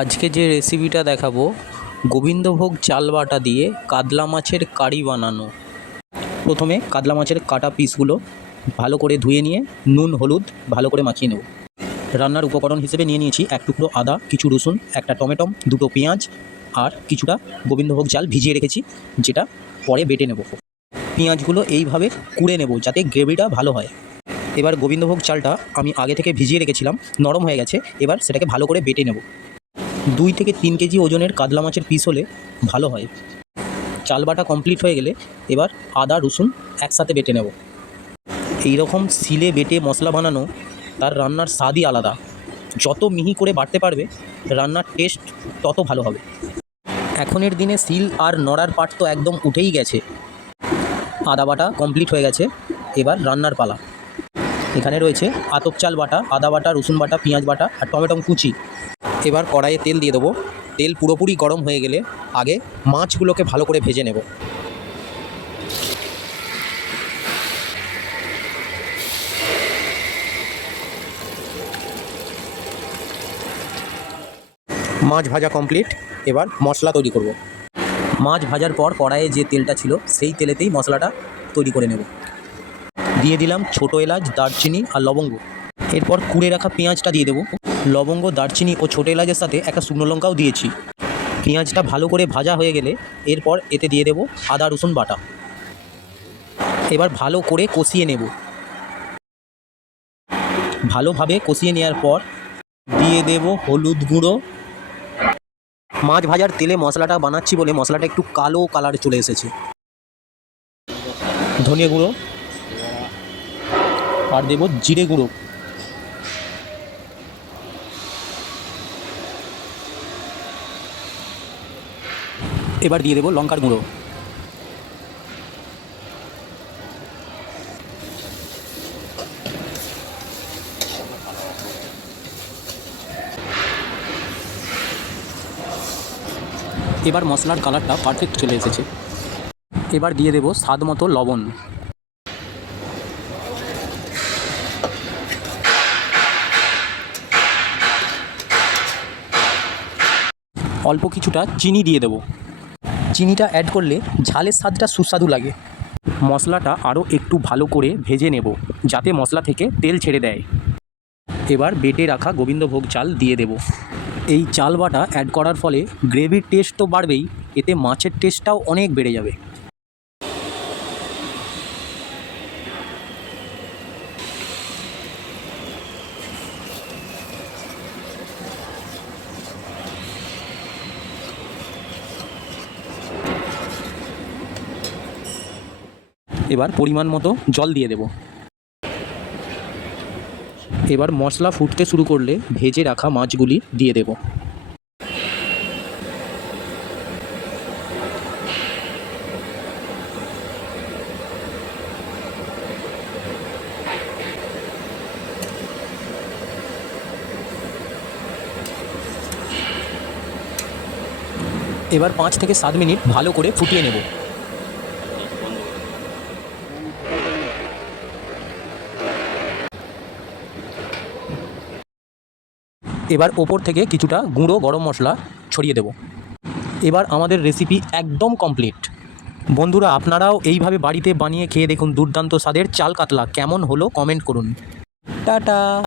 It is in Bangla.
আজকে যে রেসিপিটা দেখাবো গোবিন্দভোগ চাল বাটা দিয়ে কাতলা মাছের কারি বানানো। প্রথমে কাতলা মাছের কাটা পিসগুলো ভালো করে ধুয়ে নিয়ে নুন হলুদ ভালো করে মাখিয়ে নেব। রান্নার উপকরণ হিসেবে নিয়ে নিয়েছি এক টুকরো আদা, কিছু রসুন, একটা টমেটো, দুটো পেঁয়াজ আর কিছুটা গোবিন্দভোগ চাল ভিজিয়ে রেখেছি, যেটা পরে বেটে নেব। পেঁয়াজগুলো এইভাবে কুড়ে নেব যাতে গ্রেভিটা ভালো হয়। এবার গোবিন্দভোগ চালটা আমি আগে থেকে ভিজিয়ে রেখেছিলাম, নরম হয়ে গেছে। এবার সেটাকে ভালো করে বেটে নেব। 2 থেকে 3 কেজি ওজনের কাতলা মাছের পিস হলে ভালো হয়। চাল বাটা কমপ্লিট হয়ে গেলে এবার আদা রসুন একসাথে বেটে নেব। এই রকম শিলে বেটে মশলা বানানো তার রান্নার স্বাদই আলাদা। যত মিহি করে বাটতে পারবে রান্নার টেস্ট তত ভালো হবে। এখনের দিনে শিল আর নড়ার পাট তো একদম উঠেই গেছে। আদা বাটা কমপ্লিট হয়ে গেছে, এবার রান্নার পালা। এখানে রয়েছে আতপ চাল বাটা, আদা বাটা, রসুন বাটা, পেঁয়াজ বাটা আর টমেটো কুচি। এবার কড়াইয়ে তেল দিয়ে দেবো। তেল পুরোপুরি গরম হয়ে গেলে আগে মাছগুলোকে ভালো করে ভেজে নেব। মাছ ভাজা কমপ্লিট, এবার মশলা তৈরি করব। মাছ ভাজার পর কড়াইয়ে যে তেলটা ছিল সেই তেলেতেই মশলাটা তৈরি করে নেব। দিয়ে দিলাম ছোটো এলাচ, দারচিনি আর লবঙ্গ। এরপর কুড়ে রাখা পেঁয়াজটা দিয়ে দেবো। লবঙ্গ, দারচিনি ও ছোটো এলাচের সাথে একটা শুকনো লঙ্কাও দিয়েছি। পেঁয়াজটা ভালো করে ভাজা হয়ে গেলে এরপর এতে দিয়ে দেব আদা রসুন বাটা। এবার ভালো করে কষিয়ে নেব। ভালোভাবে কষিয়ে নেওয়ার পর দিয়ে দেব হলুদ গুঁড়ো। মাছ ভাজার তেলে মশলাটা বানাচ্ছি বলে মশলাটা একটু কালো কালার চলে এসেছে। ধনিয়া গুঁড়ো আর দেব জিরে গুঁড়ো। এবার দিয়ে দেব লঙ্কার গুঁড়ো। এবার মশলার কালারটা পারফেক্ট চলে এসেছে। এবার দিয়ে দেব স্বাদ মতো লবণ। অল্প কিছুটা চিনি দিয়ে দেব। চিনিটা অ্যাড করলে ঝালের স্বাদটা সুস্বাদু লাগে। মশলাটা আরও একটু ভালো করে ভেজে নেব যাতে মশলা থেকে তেল ছেড়ে দেয়। এবার বেটে রাখা গোবিন্দভোগ চাল দিয়ে দেব। এই চাল বাটা অ্যাড করার ফলে গ্রেভির টেস্ট তো বাড়বেই, এতে মাছের টেস্টটাও অনেক বেড়ে যাবে। এবার পরিমাণ মতো জল দিয়ে দেব। এবার মশলা ফুটতে শুরু করলে ভেজে রাখা মাছগুলি দিয়ে দেব। এবার 5 থেকে 7 মিনিট ভালো করে ফুটিয়ে নেব। এবার ওপর থেকে কিছুটা গুঁড়ো গরম মশলা ছড়িয়ে দেব। এবার আমাদের রেসিপি একদম কমপ্লিট। বন্ধুরা, আপনারাও এইভাবে বাড়িতে বানিয়ে খেয়ে দেখুন দুর্দান্ত স্বাদের চাল কাতলা। কেমন হলো কমেন্ট করুন। টাটা।